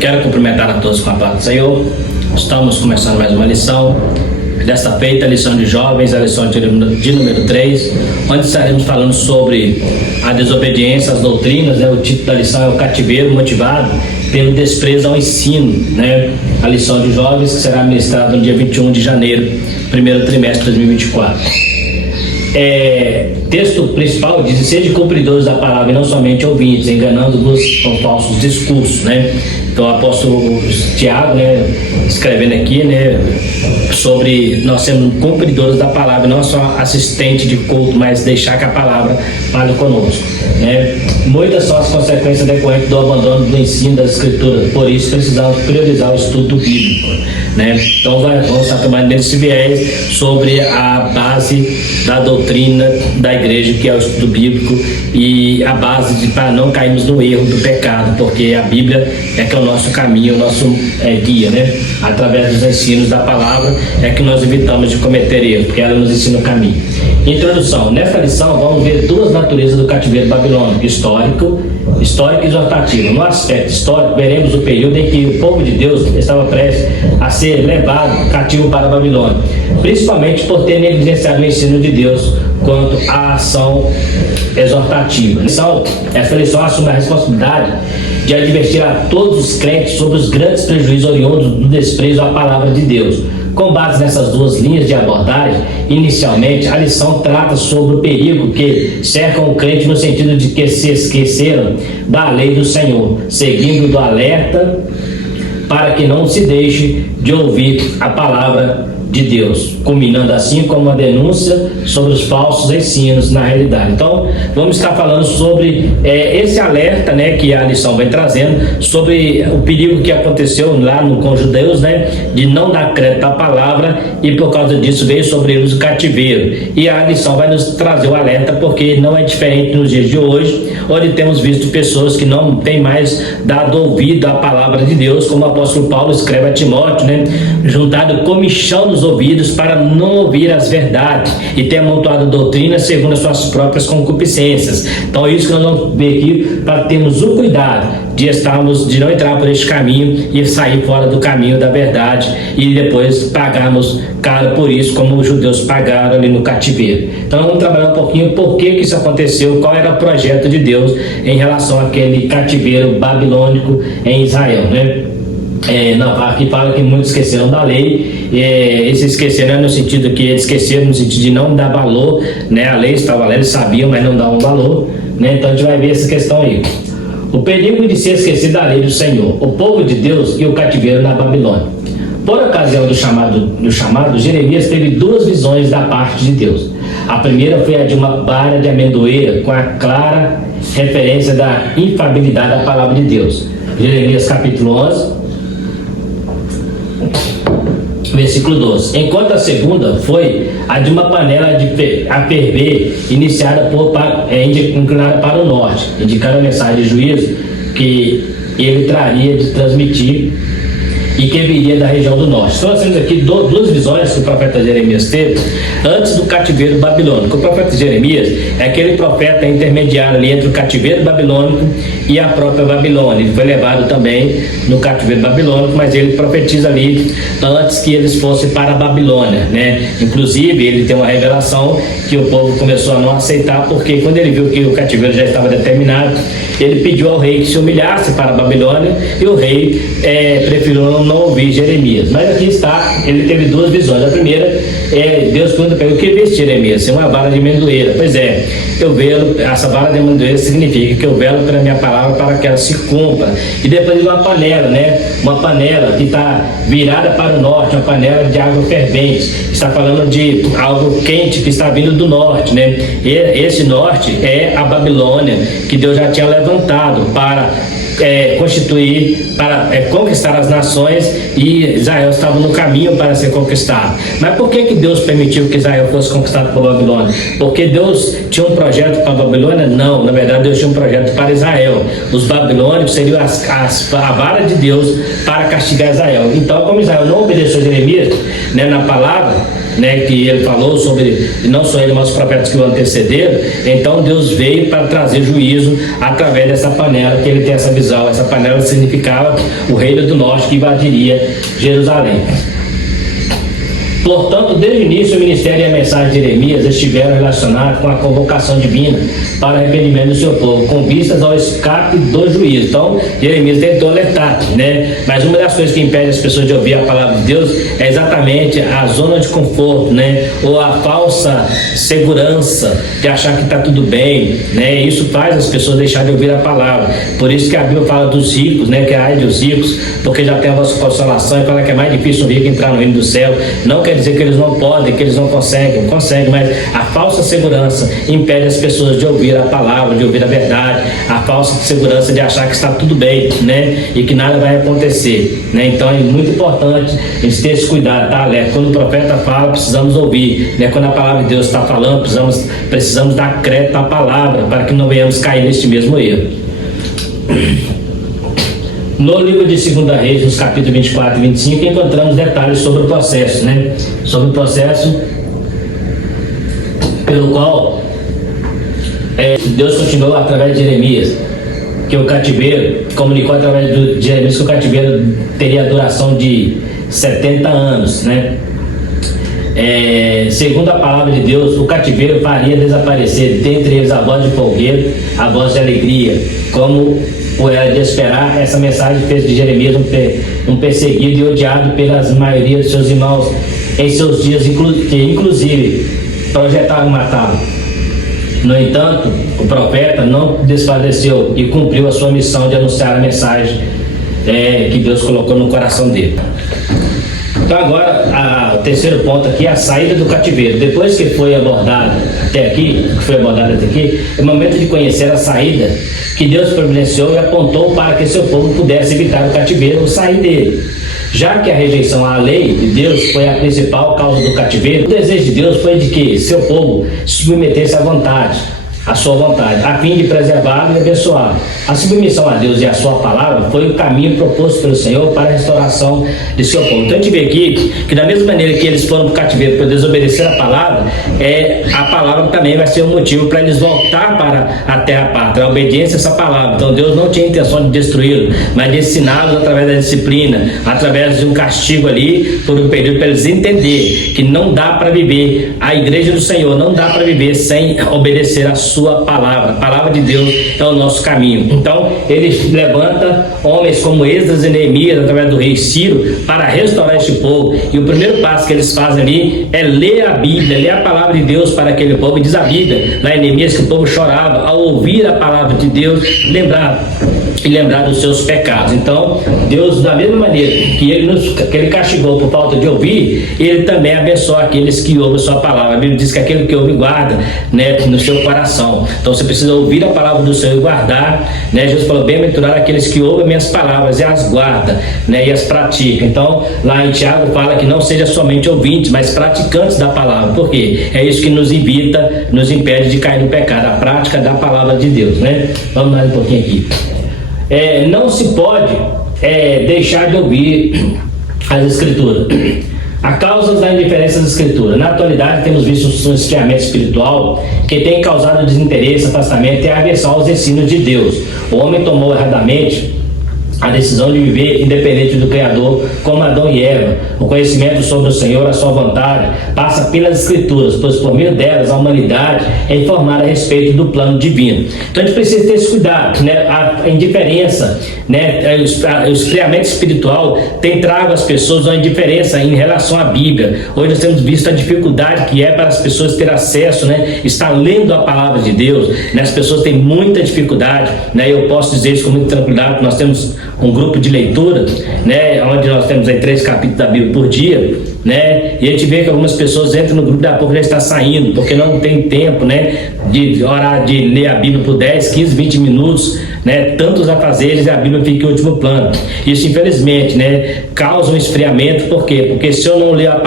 Quero cumprimentar a todos com a paz do Senhor. Estamos começando mais uma lição. Desta feita, a lição de jovens, a lição de número 3, onde estaremos falando sobre a desobediência às doutrinas, né? O título da lição é o cativeiro motivado pelo desprezo ao ensino, né? A lição de jovens que será ministrada no dia 21 de janeiro, primeiro trimestre de 2024. Texto principal diz: sede cumpridores da palavra e não somente ouvintes, enganando-vos com falsos discursos, né? Então o apóstolo Tiago, né, escrevendo aqui, né, sobre nós sermos cumpridores da palavra, não só assistente de culto, mas deixar que a palavra fale conosco, né? Muitas são as consequências decorrentes do abandono do ensino das escrituras, por isso precisamos priorizar o estudo bíblico, né? Então vamos estar tomando nesse viés sobre a base da doutrina da igreja, que é o estudo bíblico, e a base para não cairmos no erro do pecado, porque a Bíblia é que é o nosso caminho, o nosso guia, né? Através dos ensinos da palavra é que nós evitamos de cometer erro, porque ela nos ensina o caminho. Introdução. Nesta lição vamos ver duas naturezas do cativeiro babilônico: histórico e exortativo. No aspecto histórico, veremos o período em que o povo de Deus estava prestes a ser levado cativo para a Babilônia, principalmente por ter negligenciado o ensino de Deus quanto à ação exortativa. Essa lição assume a responsabilidade de advertir a todos os crentes sobre os grandes prejuízos oriundos do desprezo à palavra de Deus. Com base nessas duas linhas de abordagem, inicialmente, a lição trata sobre o perigo que cerca o crente no sentido de que se esqueceram da lei do Senhor, seguindo do alerta para que não se deixe de ouvir a palavra de Deus, culminando assim como uma denúncia sobre os falsos ensinos na realidade. Então, vamos estar falando sobre esse alerta, né, que a lição vem trazendo, sobre o perigo que aconteceu lá com os judeus, né, de não dar crédito à palavra, e por causa disso veio sobre eles o cativeiro. E a lição vai nos trazer o alerta, porque não é diferente nos dias de hoje, onde temos visto pessoas que não têm mais dado ouvido à palavra de Deus, como o apóstolo Paulo escreve a Timóteo, né, juntado comichão nos ouvidos para não ouvir as verdades e ter amontoado doutrina segundo as suas próprias concupiscências. Então é isso que nós vamos ver aqui, para termos o cuidado de não entrar por este caminho e sair fora do caminho da verdade e depois pagarmos caro por isso, como os judeus pagaram ali no cativeiro. Então vamos trabalhar um pouquinho por que isso aconteceu, qual era o projeto de Deus em relação àquele cativeiro babilônico em Israel, né? Aqui fala que muitos esqueceram da lei. Esse esqueceram no sentido que eles esqueceram no sentido de não dar valor, né? A lei estava lá, eles sabiam, mas não davam valor, né? Então a gente vai ver essa questão aí. O perigo de ser esquecido da lei do Senhor, o povo de Deus e o cativeiro na Babilônia. Por ocasião do chamado, Jeremias teve duas visões da parte de Deus. A primeira foi a de uma vara de amendoeira, com a clara referência da infalibilidade da palavra de Deus. Jeremias capítulo 11, versículo 12. Enquanto a segunda foi a de uma panela a ferver, inclinada para o norte, indicando a mensagem de juízo que ele traria de transmitir e que viria da região do norte. Então nós temos aqui duas visões que o profeta Jeremias teve antes do cativeiro babilônico. O profeta Jeremias é aquele profeta intermediário ali entre o cativeiro babilônico e a própria Babilônia. Ele foi levado também no cativeiro babilônico, mas ele profetiza ali antes que eles fossem para a Babilônia, né? Inclusive ele tem uma revelação que o povo começou a não aceitar, porque quando ele viu que o cativeiro já estava determinado, ele pediu ao rei que se humilhasse para a Babilônia, e o rei preferiu não ouvir Jeremias. Mas aqui está, ele teve duas visões. A primeira Deus pergunta para ele: o que viste, Jeremias? É uma vara de amendoeira. Pois é, eu velo, essa vara de amendoeira significa que eu velo pela minha palavra para que ela se cumpra. E depois uma panela, né? Uma panela que está virada para o norte, uma panela de água fervente. Está falando de algo quente que está vindo do norte, né? E esse norte é a Babilônia, que Deus já tinha levantado para constituir, para conquistar as nações, e Israel estava no caminho para ser conquistado. Mas por que Deus permitiu que Israel fosse conquistado por Babilônia? Porque Deus tinha um projeto para a Babilônia? Não, na verdade Deus tinha um projeto para Israel. Os babilônicos seriam a vara de Deus para castigar Israel. Então, como Israel não obedeceu a Jeremias, né, na palavra, né, que ele falou sobre, não só ele, mas os profetas que o antecederam. Então Deus veio para trazer juízo através dessa panela, que ele tem essa visão. Essa panela significava o reino do norte que invadiria Jerusalém. Portanto, desde o início, o ministério e a mensagem de Jeremias estiveram relacionados com a convocação divina para o arrependimento do seu povo, com vistas ao escape do juízo. Então, Jeremias tentou alertar, né? Mas uma das coisas que impede as pessoas de ouvir a palavra de Deus é exatamente a zona de conforto, né? Ou a falsa segurança de achar que está tudo bem, né? Isso faz as pessoas deixarem de ouvir a palavra. Por isso que a Bíblia fala dos ricos, né? Que é a ai dos ricos, porque já tem a vossa consolação, e fala que é mais difícil um rico entrar no reino do céu. Não quer dizer que eles não podem, que eles não conseguem, mas a falsa segurança impede as pessoas de ouvir a palavra, de ouvir a verdade, a falsa segurança de achar que está tudo bem, né? E que nada vai acontecer, né? Então é muito importante a gente ter esse cuidado, tá, alerta. Quando o profeta fala, precisamos ouvir, né? Quando a palavra de Deus está falando, precisamos dar crédito à palavra, para que não venhamos cair neste mesmo erro. No livro de 2 Reis, nos capítulos 24 e 25, encontramos detalhes sobre o processo, né? Sobre o processo pelo qual Deus continuou através de Jeremias, que o cativeiro, comunicou através de Jeremias que o cativeiro teria a duração de 70 anos, né? Segundo a palavra de Deus, o cativeiro faria desaparecer dentre eles a voz de folguedo, a voz de alegria, como era de esperar. Essa mensagem fez de Jeremias um perseguido e odiado pelas maioria dos seus irmãos em seus dias, que inclusive projetavam matá-lo. No entanto, o profeta não desfaleceu e cumpriu a sua missão de anunciar a mensagem que Deus colocou no coração dele. Então agora, o terceiro ponto aqui é a saída do cativeiro. Depois que foi abordado até aqui, é o momento de conhecer a saída que Deus providenciou e apontou para que seu povo pudesse evitar o cativeiro ou sair dele. Já que a rejeição à lei de Deus foi a principal causa do cativeiro, o desejo de Deus foi de que seu povo se submetesse à sua vontade, a fim de preservá-lo e abençoá-lo. A submissão a Deus e a sua palavra foi o caminho proposto pelo Senhor para a restauração de seu povo. Então a gente vê aqui que da mesma maneira que eles foram para o cativeiro por desobedecer a palavra, a palavra também vai ser um motivo para eles voltar para a terra pátria, a obediência a essa palavra. Então Deus não tinha intenção de destruí-los, mas de ensiná-los através da disciplina, através de um castigo ali, por um período, para eles entenderem que não dá para viver, a igreja do Senhor não dá para viver sem obedecer a sua palavra. A palavra de Deus é o nosso caminho. Então ele levanta homens como Esdras e Neemias através do rei Ciro para restaurar este povo, e o primeiro passo que eles fazem ali é ler a Bíblia, ler a palavra de Deus para aquele povo. E diz a Bíblia lá em Neemias que o povo chorava ao ouvir a palavra de Deus, lembrar dos seus pecados. Então Deus, da mesma maneira que ele castigou por falta de ouvir, ele também abençoa aqueles que ouvem a sua palavra. A Bíblia diz que aquele que ouve guarda, né, no seu coração. Então você precisa ouvir a palavra do Senhor e guardar, né? Jesus falou: bem-aventurado aqueles que ouvem minhas palavras e as guardam, né, e as praticam. Então lá em Tiago fala que não seja somente ouvintes, mas praticantes da palavra. Por quê? É isso que nos impede de cair no pecado, a prática da palavra de Deus, né? Vamos mais um pouquinho aqui. Não se pode deixar de ouvir as Escrituras. A causa da indiferença das Escrituras. Na atualidade temos visto um esfriamento espiritual que tem causado desinteresse, afastamento e aversão aos ensinos de Deus. O homem tomou erradamente a decisão de viver independente do Criador, como Adão e Eva. O conhecimento sobre o Senhor, a sua vontade, passa pelas Escrituras, pois por meio delas a humanidade é informada a respeito do plano divino. Então a gente precisa ter esse cuidado, né? A indiferença, né? O esfriamento espiritual tem trago às pessoas uma indiferença em relação à Bíblia. Hoje nós temos visto a dificuldade que é para as pessoas ter acesso, né? Estar lendo a palavra de Deus, né? As pessoas têm muita dificuldade, né? Eu posso dizer isso com muita tranquilidade. Nós temos um grupo de leitura, né, onde nós temos aí 3 capítulos da Bíblia por dia, né, e a gente vê que algumas pessoas entram no grupo, da pouco já está saindo, porque não tem tempo, né, de orar, de ler a Bíblia por 10, 15, 20 minutos, né? Tantos afazeres e a Bíblia fica em último plano. Isso, infelizmente, né, causa um esfriamento. Por quê? Porque se eu não ler a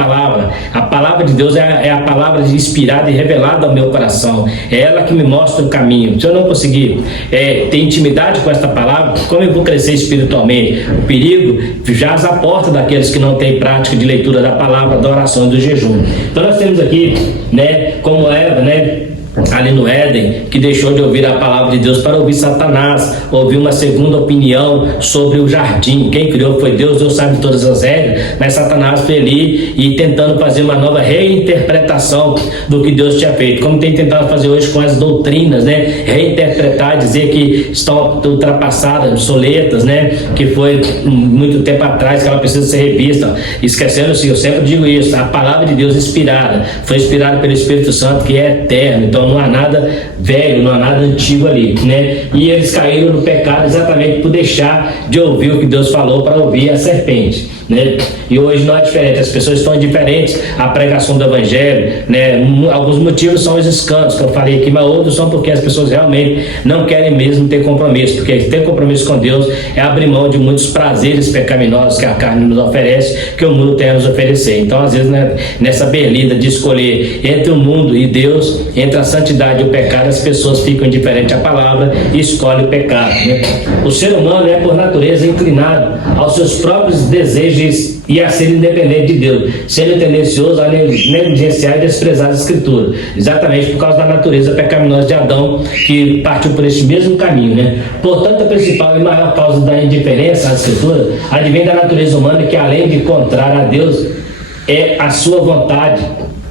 palavra de Deus é a palavra inspirada e revelada ao meu coração. É ela que me mostra o caminho. Se eu não conseguir ter intimidade com esta palavra, como eu vou crescer espiritualmente? O perigo jaz à porta daqueles que não têm prática de leitura da palavra, da oração e do jejum. Então nós temos aqui, né, como Eva, né, ali no Éden, que deixou de ouvir a palavra de Deus para ouvir Satanás, ouvir uma segunda opinião sobre o jardim. Quem criou foi Deus, Deus sabe todas as regras, mas Satanás foi ali e tentando fazer uma nova reinterpretação do que Deus tinha feito, como tem tentado fazer hoje com as doutrinas, né? Reinterpretar, dizer que estão ultrapassadas, obsoletas, né? Que foi muito tempo atrás, que ela precisa ser revista, esquecendo assim, eu sempre digo isso, a palavra de Deus inspirada, foi inspirada pelo Espírito Santo, que é eterno. Então não há nada velho, não há nada antigo ali, né? E eles caíram no pecado exatamente por deixar de ouvir o que Deus falou para ouvir a serpente, né? E hoje não é diferente, as pessoas estão indiferentes à pregação do Evangelho, né? Alguns motivos são os escândalos que eu falei aqui, mas outros são porque as pessoas realmente não querem mesmo ter compromisso, porque ter compromisso com Deus é abrir mão de muitos prazeres pecaminosos que a carne nos oferece, que o mundo tem a nos oferecer. Então às vezes, né, nessa berlinda de escolher entre o mundo e Deus, entre a santidade e o pecado, as pessoas ficam indiferentes à palavra e escolhem o pecado, né? O ser humano é por natureza inclinado aos seus próprios desejos e a ser independente de Deus, sendo tendencioso a negligenciar e desprezar as Escrituras, exatamente por causa da natureza pecaminosa de Adão, que partiu por esse mesmo caminho, né? Portanto, a principal e maior causa da indiferença às Escrituras advém da natureza humana, que além de contrária a Deus, é a sua vontade,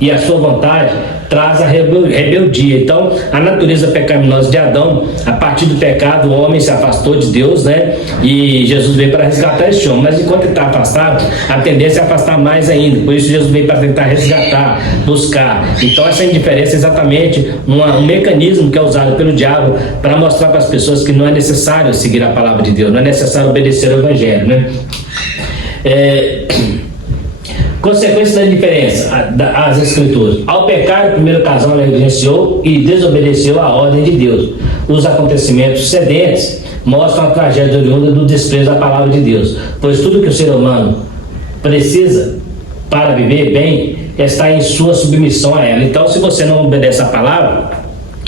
e a sua vontade traz a rebeldia. Então, a natureza pecaminosa de Adão, a partir do pecado, o homem se afastou de Deus, né? E Jesus veio para resgatar esse homem. Mas enquanto ele está afastado, a tendência é afastar mais ainda. Por isso, Jesus veio para tentar resgatar, buscar. Então, essa indiferença é exatamente um mecanismo que é usado pelo diabo para mostrar para as pessoas que não é necessário seguir a palavra de Deus, não é necessário obedecer ao Evangelho, né? Consequência da indiferença às Escrituras. Ao pecar, o primeiro casal negligenciou e desobedeceu à ordem de Deus. Os acontecimentos sucedentes mostram a tragédia oriunda do desprezo à palavra de Deus, pois tudo que o ser humano precisa para viver bem está em sua submissão a ela. Então, se você não obedece à palavra,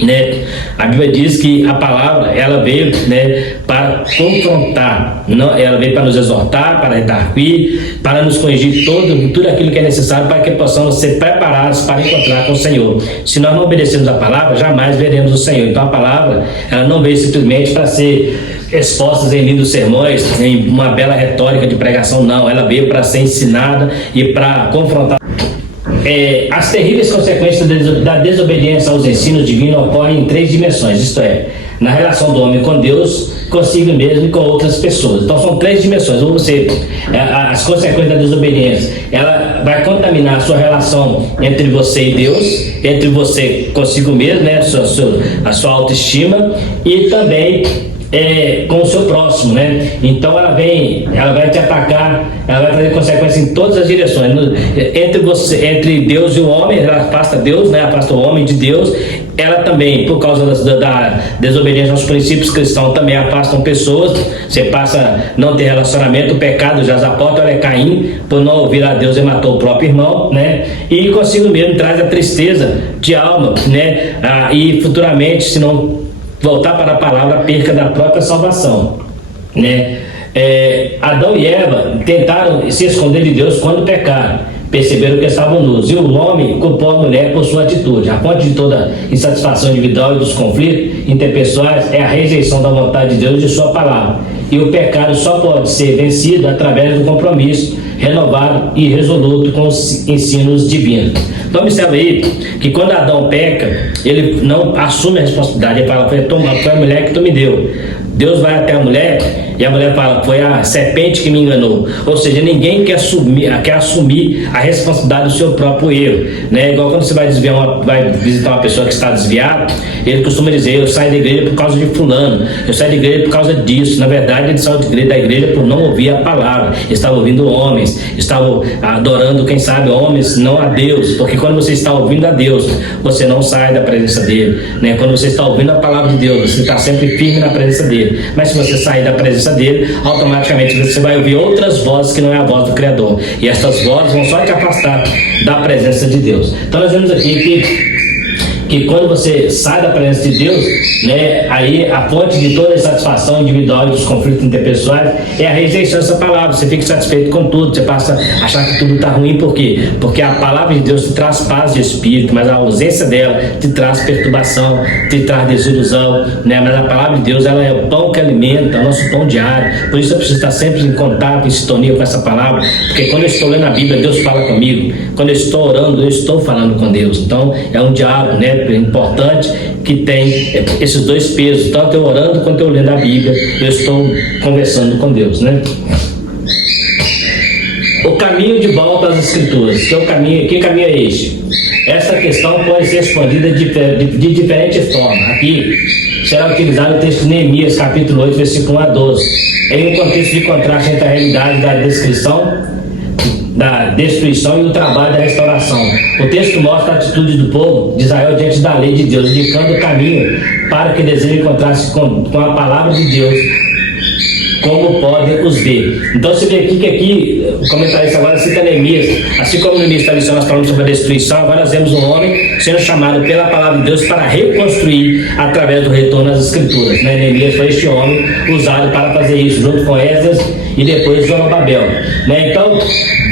né, a Bíblia diz que a palavra, ela veio, né, para confrontar, não, ela veio para nos exortar, para redarguir, para nos corrigir tudo aquilo que é necessário para que possamos ser preparados para encontrar com o Senhor. Se nós não obedecermos a palavra, jamais veremos o Senhor. Então a palavra, ela não veio simplesmente para ser expostas em lindos sermões, em uma bela retórica de pregação, não, ela veio para ser ensinada e para confrontar. As terríveis consequências da desobediência aos ensinos divinos ocorrem em 3 dimensões, isto é, na relação do homem com Deus, consigo mesmo e com outras pessoas. Então são 3 dimensões. Ou você, as consequências da desobediência, ela vai contaminar a sua relação entre você e Deus, entre você consigo mesmo, né, a sua autoestima, e também com o seu próximo, né? Então ela vai te atacar, ela vai trazer consequências em todas as direções. Entre Deus e o homem, ela afasta Deus, né? Afasta o homem de Deus. Ela também, por causa da desobediência aos princípios cristãos, também afastam pessoas. Você passa a não ter relacionamento, o pecado já aponta, olha, Caim, por não ouvir a Deus, e matou o próprio irmão, né? E consigo mesmo traz a tristeza de alma, né? E futuramente, se não voltar para a palavra, perca da própria salvação, né? Adão e Eva tentaram se esconder de Deus quando pecaram, perceberam que estavam nus, e o homem culpou a mulher por sua atitude. A fonte de toda insatisfação individual e dos conflitos interpessoais é a rejeição da vontade de Deus e de sua palavra, e o pecado só pode ser vencido através do compromisso renovado e resoluto com os ensinos divinos. Então observa aí que quando Adão peca, ele não assume a responsabilidade, ele fala, foi a mulher que tu me deu. Deus vai até a mulher E a mulher fala, foi a serpente que me enganou. Ou seja, ninguém quer assumir a responsabilidade do seu próprio erro, né? Igual quando você vai visitar uma pessoa que está desviada, ele costuma dizer, eu saio da igreja por causa de fulano, eu saio da igreja por causa disso. Na verdade, ele saiu da igreja por não ouvir a palavra, estava ouvindo homens, estava adorando, quem sabe, homens, não a Deus, porque quando você está ouvindo a Deus, você não sai da presença dele, né? Quando você está ouvindo a palavra de Deus, você está sempre firme na presença dele. Mas se você sair da presença dele, automaticamente você vai ouvir outras vozes que não é a voz do Criador, e essas vozes vão só te afastar da presença de Deus. Então nós vemos aqui que quando você sai da presença de Deus, né, aí a fonte de toda a satisfação individual e dos conflitos interpessoais é a rejeição dessa palavra. Você fica satisfeito com tudo, você passa a achar que tudo está ruim. Por quê? Porque a palavra de Deus te traz paz de espírito, mas a ausência dela te traz perturbação, te traz desilusão, né? Mas a palavra de Deus, ela é o pão que alimenta, é o nosso pão diário. Por isso eu preciso estar sempre em contato, em sintonia com essa palavra, porque quando eu estou lendo a Bíblia, Deus fala comigo. Quando eu estou orando, eu estou falando com Deus. Então é um diálogo, né, importante, que tem esses dois pesos, tanto eu orando quanto eu lendo a Bíblia, eu estou conversando com Deus, né? O caminho de volta às Escrituras, que caminho é este? Essa questão pode ser respondida de diferente forma. Aqui será utilizado o texto de Neemias, capítulo 8, versículo 1 a 12, em um contexto de contraste entre a realidade da descrição da destruição e o trabalho da restauração. O texto mostra a atitude do povo de Israel diante da lei de Deus, indicando o caminho para que desejem encontrar-se com a palavra de Deus, como podem os ver. Então você vê aqui que o comentarista agora cita Neemias, assim como no início da lição nós falamos sobre a destruição, agora nós vemos um homem sendo chamado pela palavra de Deus para reconstruir através do retorno às Escrituras, né? Neemias foi este homem usado para fazer isso, junto com Esdras e depois Zorobabel, né? Então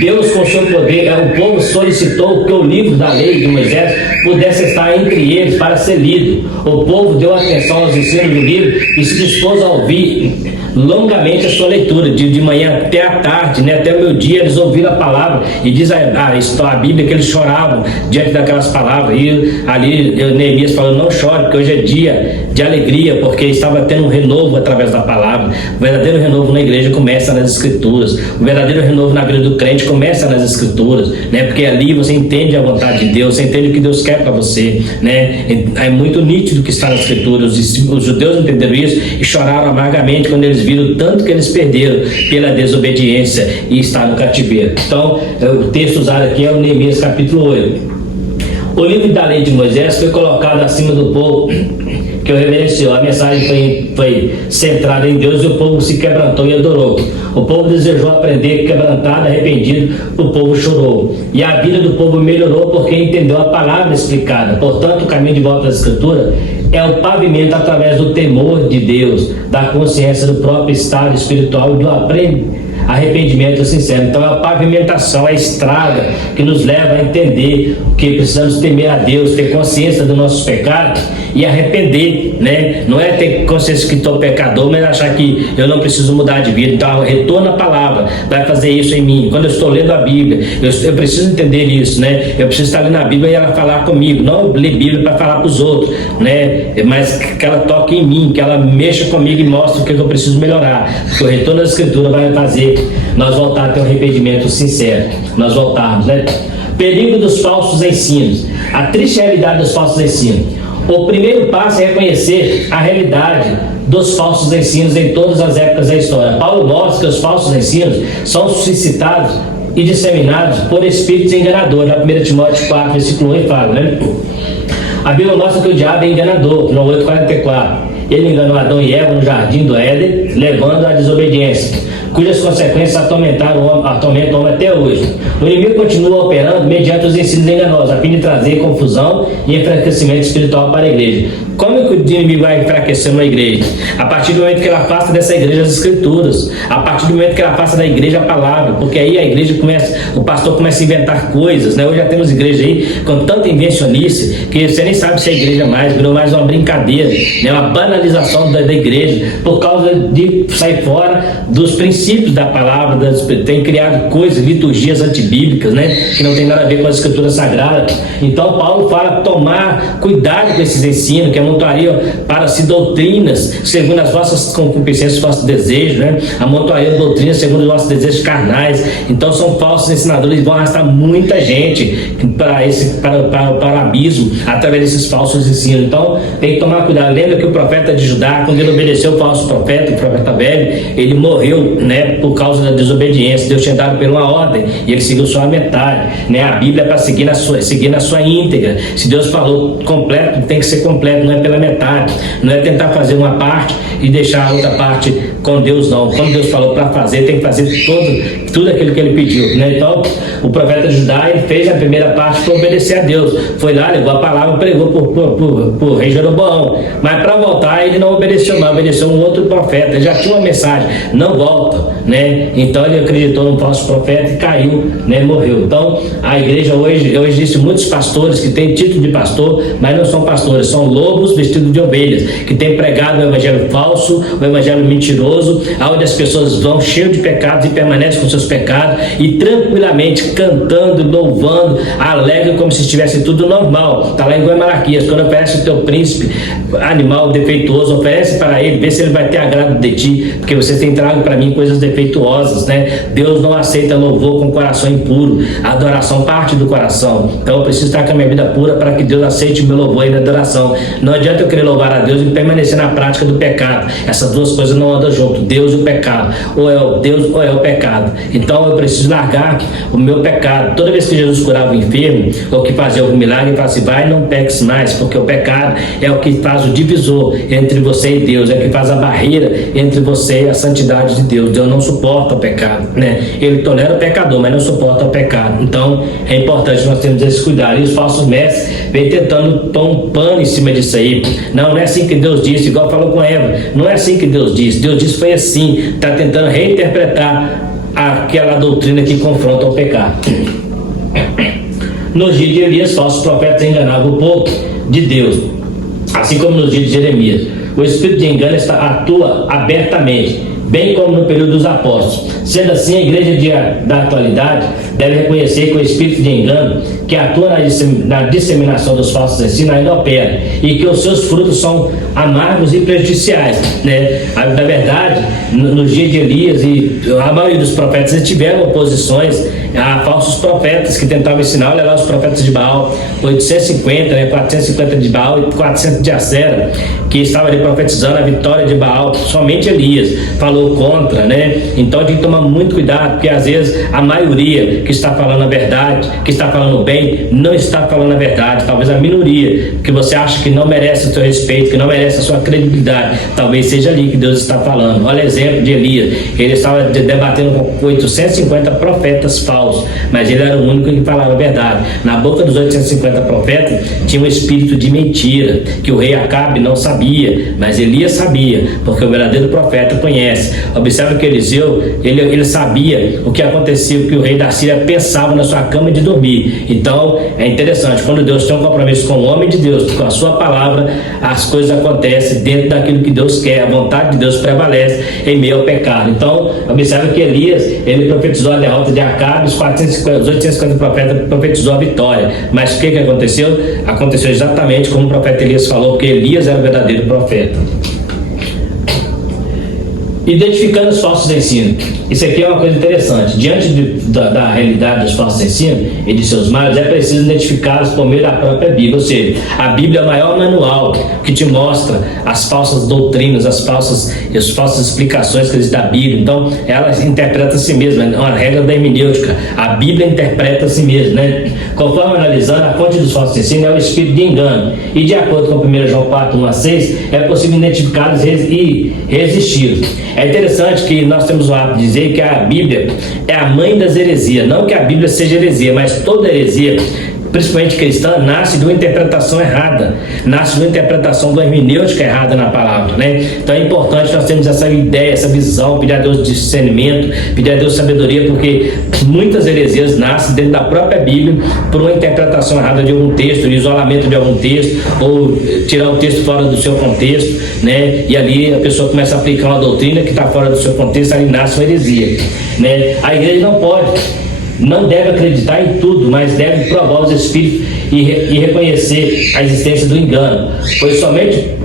Deus, com seu poder, o povo solicitou que o livro da lei de Moisés pudesse estar entre eles para ser lido. O povo deu atenção aos ensinos do livro e se dispôs a ouvir longamente a sua leitura, de manhã até a tarde, né? Até o meio-dia eles ouviram a palavra, e diz a Bíblia que eles choravam diante daquelas palavras, e ali Neemias falou, não chore, porque hoje é dia de alegria, porque estava tendo um renovo através da palavra. O verdadeiro renovo na igreja começa nas Escrituras, o verdadeiro renovo na vida do crente começa nas Escrituras, né? Porque ali você entende a vontade de Deus, você entende o que Deus quer para você, né? É muito nítido que está nas Escrituras. Os judeus entenderam isso e choraram amargamente quando eles viram tanto que eles perderam pela desobediência e estar no cativeiro. Então, o texto usado aqui é o Neemias capítulo 8. O livro da lei de Moisés foi colocado acima do povo que o reverenciou. A mensagem foi centrada em Deus e o povo se quebrantou e adorou. O povo desejou aprender, quebrantado, arrependido, o povo chorou. E a vida do povo melhorou porque entendeu a palavra explicada. Portanto, o caminho de volta à Escritura é o pavimento através do temor de Deus, da consciência do próprio estado espiritual e do arrependimento sincero. Então é a pavimentação, a estrada que nos leva a entender que precisamos temer a Deus, ter consciência dos nossos pecados e arrepender, né? Não é ter consciência que estou pecador, mas achar que eu não preciso mudar de vida. Então retorno à palavra, vai fazer isso em mim. Quando eu estou lendo a Bíblia, eu preciso entender isso, né? Eu preciso estar lendo a Bíblia e ela falar comigo, não ler Bíblia para falar para os outros, né? Mas que ela toque em mim, que ela mexa comigo e mostre o que eu preciso melhorar. Porque o retorno à Escritura vai fazer nós voltar a ter um arrependimento sincero, nós voltarmos, né? Perigo dos falsos ensinos, a triste realidade dos falsos ensinos. O primeiro passo é reconhecer a realidade dos falsos ensinos em todas as épocas da história. Paulo mostra que os falsos ensinos são suscitados e disseminados por espíritos enganadores. Na 1 Timóteo 4, versículo 1 fala, né? A Bíblia mostra que o diabo é enganador, no 8,44. Ele enganou Adão e Eva no jardim do Éden, levando à desobediência, cujas consequências atormentam o homem até hoje. O inimigo continua operando mediante os ensinos enganosos, a fim de trazer confusão e enfraquecimento espiritual para a igreja. Como é que o inimigo vai enfraquecer uma igreja? A partir do momento que ela afasta dessa igreja as Escrituras, a partir do momento que ela afasta da igreja a palavra, porque aí a igreja o pastor começa a inventar coisas, né? Hoje já temos igreja aí com tanta invencionice que você nem sabe se é igreja mais, virou mais uma brincadeira, né? Uma banalização da igreja, por causa de sair fora dos princípios princípios da palavra, tem criado coisas, liturgias antibíblicas, né, que não tem nada a ver com a escritura sagrada. Então Paulo fala tomar cuidado com esses ensinos que amontoariam para si doutrinas segundo as vossas concupiscências, os vossos desejos, né, amontoariam doutrinas segundo os vossos desejos carnais. Então são falsos ensinadores que vão arrastar muita gente para o abismo através desses falsos ensinos. Então tem que tomar cuidado. Lembra que o profeta de Judá, quando ele obedeceu o falso profeta, o profeta velho, ele morreu, né, por causa da desobediência. Deus tinha dado pela uma ordem e ele seguiu só a metade, né? A Bíblia é para seguir na sua íntegra. Se Deus falou completo, tem que ser completo, não é pela metade, não é tentar fazer uma parte e deixar a outra parte com Deus, não. Quando Deus falou para fazer, tem que fazer tudo aquilo que ele pediu, né? Então o profeta de Judá, ele fez a primeira parte para obedecer a Deus, foi lá, levou a palavra, pregou por rei Jeroboão, mas para voltar ele não obedeceu, não, obedeceu um outro profeta. Ele já tinha uma mensagem, não volta, né? Então ele acreditou no falso profeta e caiu, né? Morreu. Então a igreja hoje existem muitos pastores que têm título de pastor, mas não são pastores, são lobos vestidos de ovelhas, que têm pregado o evangelho falso, o evangelho mentiroso, onde as pessoas vão cheios de pecados e permanecem com seus pecados e tranquilamente cantando, louvando, alegre como se estivesse tudo normal. Está lá em Malaquias, quando oferece o teu príncipe animal defeituoso, oferece para ele, vê se ele vai ter agrado de ti, porque você tem trago para mim coisas defeituosas, né? Deus não aceita louvor com coração impuro, a adoração parte do coração. Então eu preciso estar com a minha vida pura para que Deus aceite o meu louvor e minha adoração. Não adianta eu querer louvar a Deus e permanecer na prática do pecado. Essas duas coisas não andam junto, Deus e o pecado, ou é o Deus ou é o pecado. Então eu preciso largar o meu pecado. Toda vez que Jesus curava o enfermo ou que fazia algum milagre, ele fala assim: vai, não peques mais, porque o pecado é o que faz o divisor entre você e Deus, é o que faz a barreira entre você e a santidade de Deus. Deus não suporta o pecado, né? Ele tolera o pecador, mas não suporta o pecado. Então é importante nós termos esse cuidado. E os falsos mestres vêm tentando pôr um pano em cima disso aí. Não é assim que Deus disse, igual falou com Eva, não é assim que Deus disse. Deus disse foi assim, está tentando reinterpretar aquela doutrina que confronta o pecado. Nos dias de Elias, falsos profetas enganavam o povo de Deus, assim como nos dias de Jeremias. O espírito de engano atua abertamente, bem como no período dos apóstolos. Sendo assim, a igreja da atualidade deve reconhecer que o espírito de engano que atua na disseminação dos falsos ensinos ainda opera e que os seus frutos são amargos e prejudiciais, né? Na verdade, nos dias de Elias e a maioria dos profetas tiveram oposições a falsos profetas que tentavam ensinar. Olha lá os profetas de Baal, 850, né, 450 de Baal e 400 de Acera, que estavam ali profetizando a vitória de Baal. Somente Elias falou contra, né? Então tem que tomar muito cuidado, porque às vezes a maioria que está falando a verdade, que está falando bem, não está falando a verdade. Talvez a minoria que você acha que não merece o seu respeito, que não merece a sua credibilidade, talvez seja ali que Deus está falando. Olha o exemplo de Elias, ele estava debatendo com 850 profetas falsos, mas ele era o único que falava a verdade. Na boca dos 850 profetas tinha um espírito de mentira, que o rei Acabe não sabia, mas Elias sabia, porque o verdadeiro profeta conhece. Observe que Eliseu, ele sabia o que acontecia, o que o rei da Síria pensava na sua cama de dormir. Então é interessante, quando Deus tem um compromisso com o homem de Deus, com a sua palavra, as coisas acontecem dentro daquilo que Deus quer. A vontade de Deus prevalece em meio ao pecado. Então observe que Elias, ele profetizou a derrota de Acabe, os 850 profetas profetizou a vitória. Mas o que aconteceu? Aconteceu exatamente como o profeta Elias falou, porque Elias era o verdadeiro profeta. Identificando os falsos ensinos. Isso aqui é uma coisa interessante. Diante da realidade dos falsos ensinos e de seus males, é preciso identificá-los por meio da própria Bíblia. Ou seja, a Bíblia é o maior manual que te mostra as falsas doutrinas, as falsas explicações que existe da Bíblia. Então, ela interpreta a si mesma, é uma regra da hermenêutica. A Bíblia interpreta a si mesma, né? Conforme analisando, a fonte dos falsos ensinos é o espírito de engano. E de acordo com 1 João 4, 1 a 6, é possível identificá-los e resistir. É interessante que nós temos o hábito de dizer que a Bíblia é a mãe das heresias. Não que a Bíblia seja heresia, mas toda heresia principalmente cristã, nasce de uma interpretação errada, nasce de uma interpretação do hermenêutica errada na palavra, né? Então é importante nós termos essa ideia, essa visão, pedir a Deus discernimento, pedir a Deus sabedoria, porque muitas heresias nascem dentro da própria Bíblia por uma interpretação errada de algum texto, de isolamento de algum texto, ou tirar o texto fora do seu contexto, né? E ali a pessoa começa a aplicar uma doutrina que está fora do seu contexto, ali nasce uma heresia, né? A igreja não deve acreditar em tudo, mas deve provar os espíritos e reconhecer a existência do engano, pois somente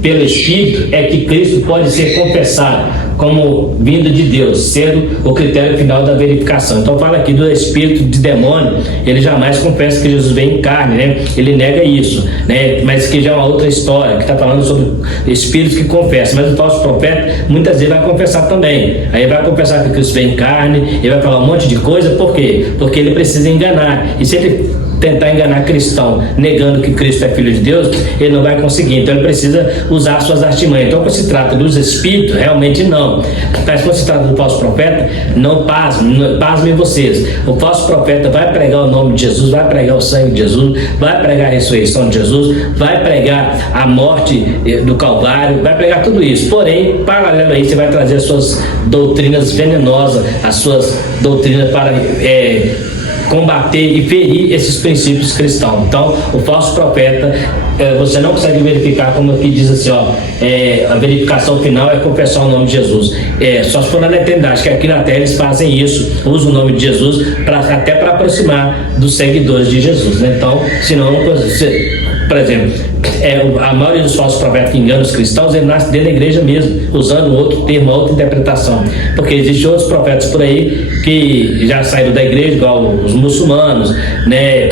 pelo Espírito é que Cristo pode ser confessado como vindo de Deus, sendo o critério final da verificação. Então fala aqui do espírito de demônio, ele jamais confessa que Jesus veio em carne, né? Ele nega isso, né? Mas que já é uma outra história, que está falando sobre espíritos que confessam. Mas o falso profeta muitas vezes vai confessar também. Aí vai confessar que Cristo veio em carne, ele vai falar um monte de coisa, por quê? Porque ele precisa enganar. E se ele tentar enganar cristão, negando que Cristo é Filho de Deus, ele não vai conseguir. Então ele precisa usar suas artimanhas. Então quando se trata dos espíritos, realmente não. Mas quando se trata do falso profeta, não pasmem vocês. O falso profeta vai pregar o nome de Jesus, vai pregar o sangue de Jesus, vai pregar a ressurreição de Jesus, vai pregar a morte do Calvário, vai pregar tudo isso. Porém, paralelo a isso, você vai trazer as suas doutrinas venenosas, as suas doutrinas para combater e ferir esses princípios cristãos. Então, o falso profeta, você não consegue verificar, como aqui diz assim, a verificação final é confessar o nome de Jesus. Só se for na eternidade, que aqui na terra eles fazem isso, usam o nome de Jesus até para aproximar dos seguidores de Jesus, né? Então, senão, por exemplo, a maioria dos falsos profetas que enganam os cristãos, ele nasce dentro da igreja mesmo, usando outro termo, outra interpretação, porque existem outros profetas por aí que já saíram da igreja, igual os muçulmanos, né,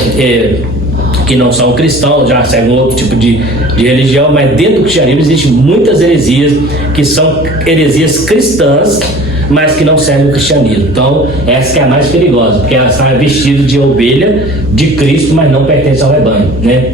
que não são cristãos, já seguem outro tipo de religião, mas dentro do cristianismo existem muitas heresias que são heresias cristãs, mas que não servem o cristianismo. Então, essa que é a mais perigosa, porque ela está vestida de ovelha de Cristo, mas não pertence ao rebanho, né?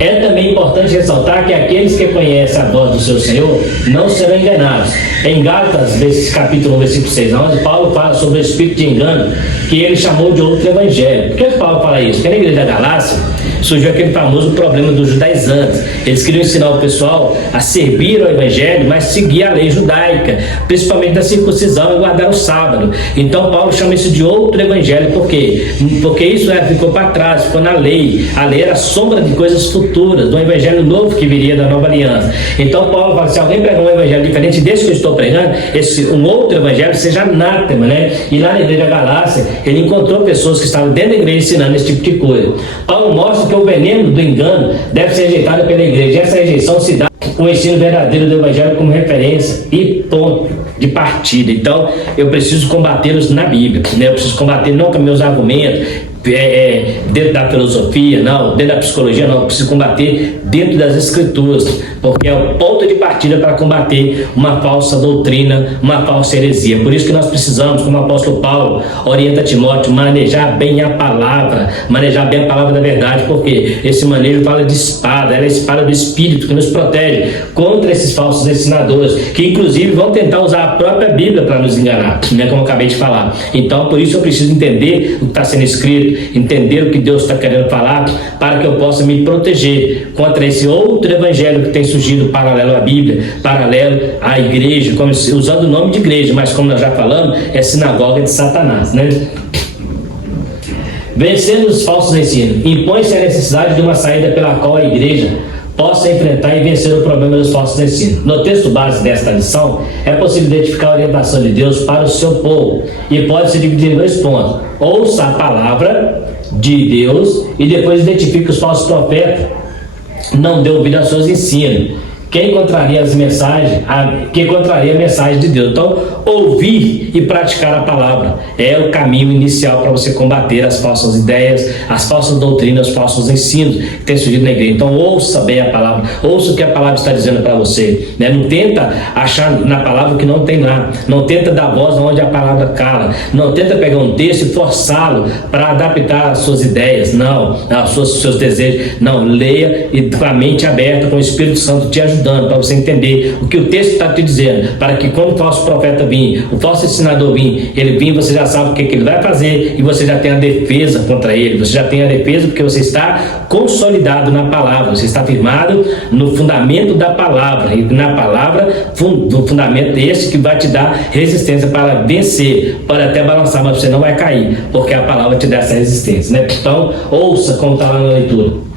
É também importante ressaltar que aqueles que conhecem a voz do seu Senhor não serão enganados. Em Gálatas, capítulo 1, versículo 6 a 11, Paulo fala sobre o espírito de engano que ele chamou de outro evangelho. Por que Paulo fala isso? Porque na igreja da Galácia surgiu aquele famoso problema dos judaizantes. Eles queriam ensinar o pessoal a servir ao evangelho, mas seguir a lei judaica, principalmente da circuncisão e guardar o sábado. Então Paulo chama isso de outro evangelho. Por quê? Porque isso ficou para trás, ficou na lei. A lei era sombra de coisas futuras, do evangelho novo que viria da nova aliança. Então Paulo fala, se alguém pregar um evangelho diferente desse que eu estou pregando, um outro evangelho seja anátema, né? E lá na igreja da Galácia, ele encontrou pessoas que estavam dentro da igreja ensinando esse tipo de coisa. Paulo mostra que o veneno do engano deve ser rejeitado pela igreja. Essa rejeição se dá o ensino verdadeiro do evangelho como referência e ponto de partida. Então eu preciso combatê-los na Bíblia, né? Eu preciso combater não com meus argumentos, dentro da filosofia, não, dentro da psicologia, não. Eu preciso combater dentro das escrituras, porque é o ponto de partida para combater uma falsa doutrina, uma falsa heresia. Por isso que nós precisamos, como o apóstolo Paulo orienta Timóteo, manejar bem a palavra da verdade, porque esse manejo fala de espada, ela é a espada do Espírito que nos protege contra esses falsos ensinadores, que inclusive vão tentar usar a própria Bíblia para nos enganar, né, como eu acabei de falar. Então, por isso eu preciso entender o que está sendo escrito, entender o que Deus está querendo falar, para que eu possa me proteger contra esse outro evangelho que tem surgido paralelo à Bíblia, paralelo à igreja, usando o nome de igreja, mas como nós já falamos, é sinagoga de Satanás, né? Vencendo os falsos ensinos, impõe-se a necessidade de uma saída pela qual a igreja possa enfrentar e vencer o problema dos falsos ensinos. No texto base desta lição, é possível identificar a orientação de Deus para o seu povo, e pode se dividir em 2 pontos. Ouça a palavra de Deus e depois identifique os falsos profetas. Não dê ouvido aos seus ensinos. Quem contraria as mensagens, quem contraria a mensagem de Deus. Então, ouvir e praticar a palavra é o caminho inicial para você combater as falsas ideias, as falsas doutrinas, os falsos ensinos que tem surgido na igreja. Então, ouça bem a palavra, ouça o que a palavra está dizendo para você, né? Não tenta achar na palavra o que não tem lá, não tenta dar voz onde a palavra cala, não tenta pegar um texto e forçá-lo para adaptar as suas ideias, não, seus desejos, não. Leia e com a mente aberta, com o Espírito Santo te ajudando, ajudando, para você entender o que o texto está te dizendo, para que quando o falso profeta vir, o falso ensinador vir, ele vir, você já sabe o que ele vai fazer e você já tem a defesa contra ele. Você já tem a defesa porque você está consolidado na palavra, você está firmado no fundamento da palavra, e na palavra, do fundamento esse que vai te dar resistência para vencer, pode até balançar, mas você não vai cair, porque a palavra te dá essa resistência, né? Então, ouça como está lá na leitura.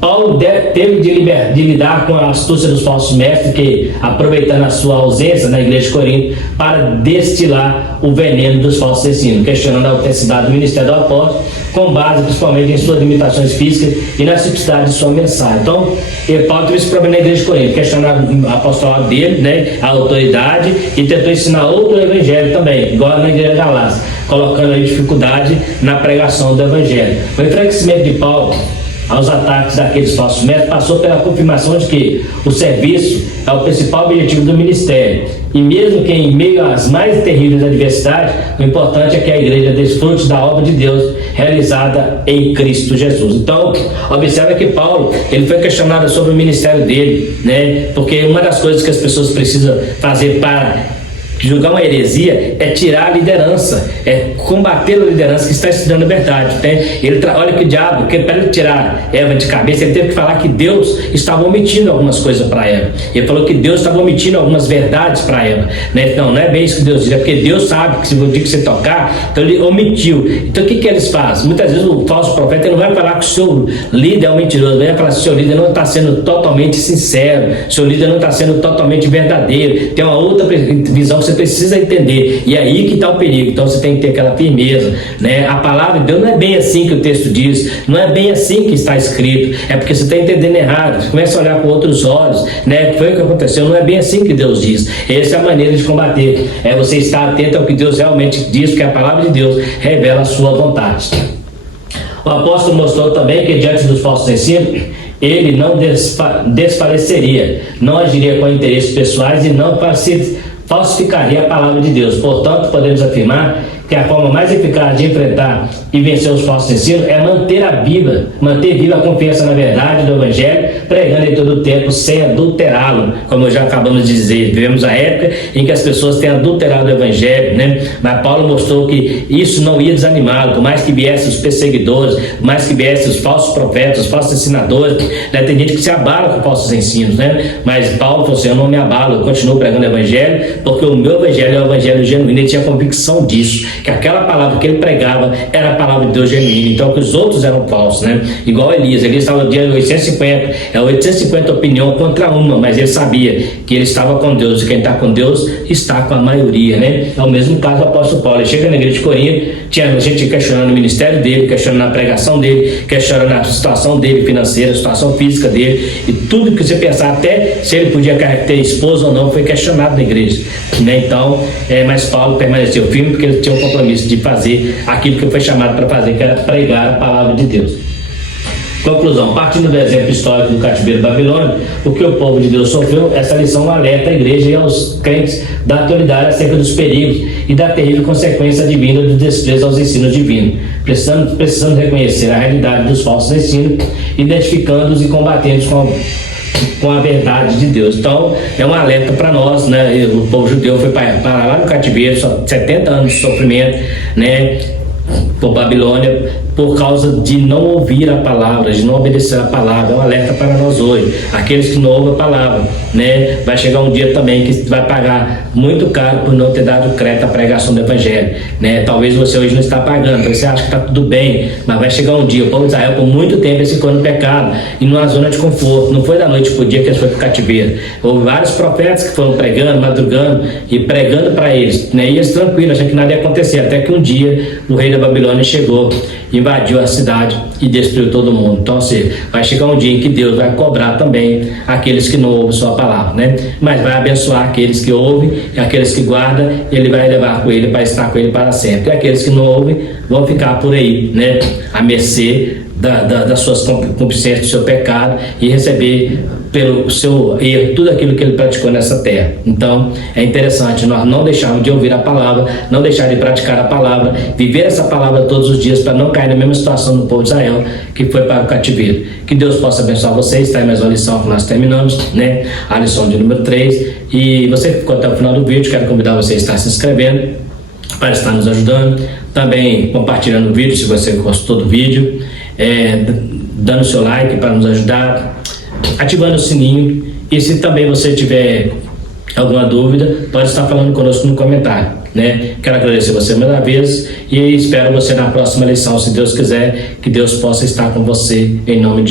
Paulo teve de lidar com a astúcia dos falsos mestres, que, aproveitando a sua ausência na igreja de Corinto, para destilar o veneno dos falsos ensinos, questionando a autenticidade do ministério do apóstolo, com base principalmente em suas limitações físicas e na simplicidade de sua mensagem. Então, Paulo teve esse problema na igreja de Corinto, questionando o apostolado dele, né, a autoridade, e tentou ensinar outro evangelho também, igual na igreja de Galácia, colocando aí dificuldade na pregação do evangelho. O enfraquecimento de Paulo aos ataques daqueles falsos mestres passou pela confirmação de que o serviço é o principal objetivo do ministério, e mesmo que em meio às mais terríveis adversidades, o importante é que a igreja desfrute da obra de Deus realizada em Cristo Jesus. Então, observa que Paulo, ele foi questionado sobre o ministério dele, né? Porque uma das coisas que as pessoas precisam fazer para julgar uma heresia é tirar a liderança, é combater a liderança que está estudando a verdade, né? Olha que diabo, que para ele tirar Eva de cabeça, ele teve que falar que Deus estava omitindo algumas coisas para Eva. Ele falou que Deus estava omitindo algumas verdades para Eva, né? Não é bem isso que Deus diz, é porque Deus sabe que se o dia que você tocar, então ele omitiu. Então o que eles fazem? Muitas vezes o falso profeta, ele não vai falar que o seu líder é um mentiroso, ele vai falar que o seu líder não está sendo totalmente sincero, o seu líder não está sendo totalmente verdadeiro, tem uma outra visão que você precisa entender, e é aí que está o perigo. Então você tem que ter aquela firmeza, né? A palavra de Deus não é bem assim que o texto diz, não é bem assim que está escrito, é porque você está entendendo errado, você começa a olhar com outros olhos, né? Foi o que aconteceu, não é bem assim que Deus diz. Essa é a maneira de combater, é você estar atento ao que Deus realmente diz, porque a palavra de Deus revela a sua vontade. O apóstolo mostrou também que diante dos falsos ensinos, ele não desfaleceria, não agiria com interesses pessoais e não falsificaria a palavra de Deus. Portanto, podemos afirmar que a forma mais eficaz de enfrentar e vencer os falsos ensinos é manter viva a confiança na verdade do Evangelho, pregando em todo o tempo sem adulterá-lo, como já acabamos de dizer. Vivemos a época em que as pessoas têm adulterado o Evangelho, né? Mas Paulo mostrou que isso não ia desanimá-lo, por mais que viessem os perseguidores, por mais que viessem os falsos profetas, os falsos ensinadores, né? Tem gente que se abala com falsos ensinos, né? Mas Paulo falou assim: eu não me abalo, eu continuo pregando o Evangelho, porque o meu Evangelho é o Evangelho genuíno. Ele tinha convicção disso, que aquela palavra que ele pregava era a palavra de Deus genuína, então que os outros eram falsos, né? Igual Elias estava no dia 850, 850 opiniões contra uma, mas ele sabia que ele estava com Deus, e quem está com Deus está com a maioria, né? É o mesmo caso do apóstolo Paulo. Ele chega na igreja de Corinto, tinha gente questionando o ministério dele, questionando a pregação dele, questionando a situação dele financeira, a situação física dele, e tudo que você pensar, até se ele podia ter esposa ou não, foi questionado na igreja, né? Então, mas Paulo permaneceu firme porque ele tinha um compromisso de fazer aquilo que foi chamado para fazer, que era pregar a palavra de Deus. Conclusão: partindo do exemplo histórico do cativeiro babilônico, o que o povo de Deus sofreu, essa lição alerta a igreja e aos crentes da atualidade acerca dos perigos e da terrível consequência divina do desprezo aos ensinos divinos. Precisamos reconhecer a realidade dos falsos ensinos, identificando-os e combatendo-os com a verdade de Deus. Então é um alerta para nós, né? O povo judeu foi para lá no cativeiro, só 70 anos de sofrimento, né, por Babilônia, por causa de não ouvir a palavra, de não obedecer a palavra. É um alerta para nós hoje, aqueles que não ouvem a palavra, né? Vai chegar um dia também que vai pagar muito caro por não ter dado crédito à pregação do Evangelho, né? Talvez você hoje não está pagando, você acha que está tudo bem, mas vai chegar um dia. O povo de Israel por muito tempo eles ficou no pecado e numa zona de conforto. Não foi da noite para o dia que eles foram para o cativeiro. Houve vários profetas que foram pregando, madrugando e pregando para eles, né? E eles tranquilos, achando que nada ia acontecer, até que um dia o rei da Babilônia chegou, invadiu a cidade e destruiu todo mundo. Então, assim, vai chegar um dia em que Deus vai cobrar também aqueles que não ouvem sua palavra, né? Mas vai abençoar aqueles que ouvem e aqueles que guardam, ele vai levar com ele para estar com ele para sempre. E aqueles que não ouvem vão ficar por aí, né? À mercê das suas concupiscências, do seu pecado, e receber pelo seu erro tudo aquilo que ele praticou nessa terra. Então é interessante nós não deixarmos de ouvir a palavra, não deixar de praticar a palavra, viver essa palavra todos os dias, para não cair na mesma situação do povo de Israel, que foi para o cativeiro. Que Deus possa abençoar vocês. Está aí mais uma lição que nós terminamos, né? A lição de número 3. E você que ficou até o final do vídeo, quero convidar você a estar se inscrevendo para estar nos ajudando, também compartilhando o vídeo se você gostou do vídeo, dando seu like para nos ajudar, ativando o sininho, e se também você tiver alguma dúvida, pode estar falando conosco no comentário, né? Quero agradecer você mais uma vez e espero você na próxima lição, se Deus quiser, que Deus possa estar com você em nome de Jesus.